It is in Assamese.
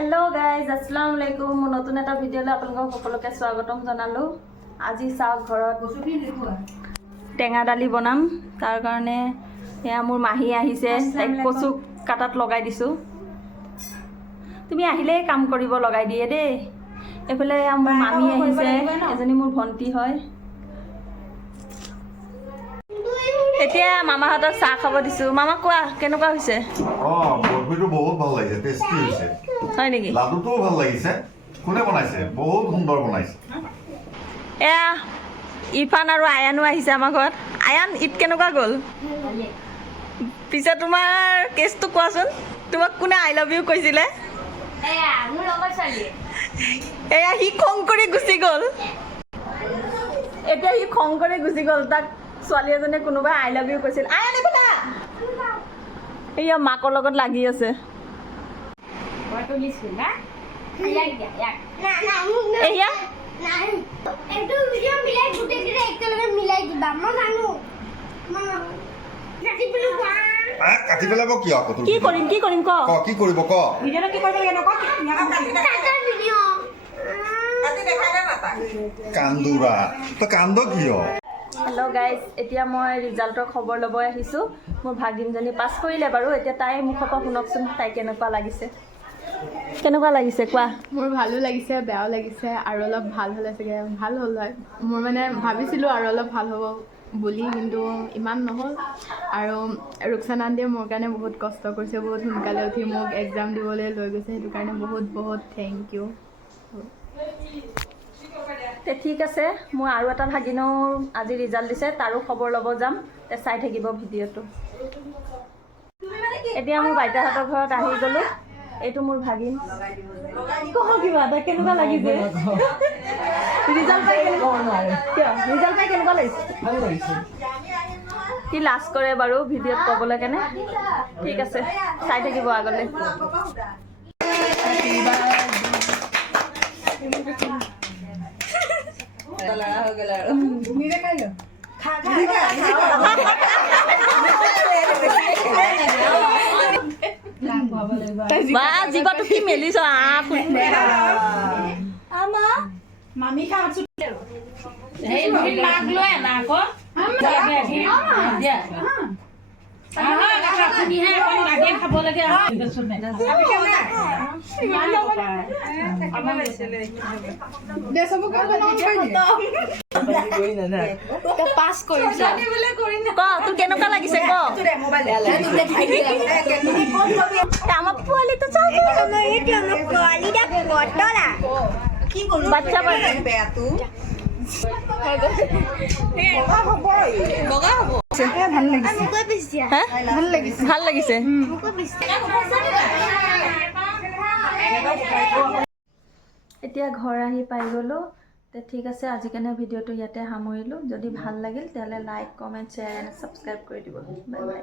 हेलो गाइज अस्सलाम वालेकुम नतुन एटा भिडिओले आपलोक सकलोके स्वागतम जनालो। আজি চাওক ঘৰত টেঙা দালি বনাম তাৰ কাৰণে এয়া মোৰ মাহী আহিছে তাইক কচু কাটাত লগাই দিছো। তুমি আহিলে কাম কৰিব লগাই দিয়ে দেই। এফালে মোৰ মামী আহিছে এজনী মোৰ ভন্টি হয়। এতিয়া মামাহঁতক চাহ খাব দিছো। মামা কোৱা কেনেকুৱা হৈছে? বৰফিটো বহুত ভাল লাগিছে, টেষ্টি হৈছে। হয় নেকি? লাডুটোও ভাল লাগিছে। কোনে বনাইছে? বহুত সুন্দৰ বনাইছে। এয়া ইৰফান আৰু আয়ানো আহিছে আমাৰ ঘৰত। আয়ান ঈদ কেনেকুৱা গ'ল? পিছে তোমাৰ কেছটো কোৱাচোন। তোমাক কোনে আই লাভ ইউ কৈছিলে? এয়া সি খং কৰি গুচি গ'ল। এতিয়া সি খং কৰি গুচি গ'ল। তাক ছোৱালী এজনে কোনোবাই আই লাভ ইউ কৈছিল। আয়ান এইফালে এয়া মাকৰ লগত লাগি আছে। এয়া কাটি পেলাব কিয়? কি কৰিম কি কৰিম ক কি কৰিব ক? কান্দুৰা তই কান্দ কিয়? হেল্ল' গাইজ, এতিয়া মই ৰিজাল্টৰ খবৰ ল'ব আহিছোঁ। মোৰ ভাগিনজনী পাছ কৰিলে বাৰু। এতিয়া তাইৰ মুখৰ পৰা শুনকচোন তাই কেনেকুৱা লাগিছে। কেনেকুৱা লাগিছে কোৱা? মোৰ ভালো লাগিছে, বেয়াও লাগিছে। আৰু অলপ ভাল হ'লে চাগে ভাল হ'ল হয়। মোৰ মানে ভাবিছিলোঁ আৰু অলপ ভাল হ'ব বুলি, কিন্তু ইমান নহ'ল। আৰু ৰুকসানা আন্টিয়ে মোৰ কাৰণে বহুত কষ্ট কৰিছে, বহুত সোনকালে উঠি মোক এক্সাম দিবলৈ লৈ গৈছে। সেইটো কাৰণে বহুত বহুত থেংক ইউ। তে ঠিক আছে, মোৰ আৰু এটা ভাগিনেও আজি ৰিজাল্ট দিছে, তাৰো খবৰ ল'ব যাম। তে চাই থাকিব ভিডিঅ'টো। এতিয়া মোৰ বাইদেউহঁতৰ ঘৰত আহি গ'লোঁ। এইটো মোৰ ভাগিন। কিবা এটা কেনেকুৱা লাগিছে? ৰিজাল্ট পাই কেনেকুৱা লাগিছে? সি লাজ কৰে বাৰু ভিডিঅ'ত ক'বলৈ কেনে। ঠিক আছে, চাই থাকিব আগলৈ। বা জীৱাটো কি মেলিছ? মামি খাওঁছো খাব লাগে। পাছ কৰিছ ক, তোৰ কেনেকুৱা লাগিছে ক? আমাৰ পোৱালিটো বাচ্চা বেয়াটো ভাল লাগিছে। এতিয়া ঘৰ আহি পাই গ'লোঁ। ঠিক আছে, আজি কাৰণে ভিডিঅ'টো ইয়াতে সামৰিলোঁ। যদি ভাল লাগিল তেতিয়াহ'লে like, comment, share and subscribe কৰি দিব। Bye bye.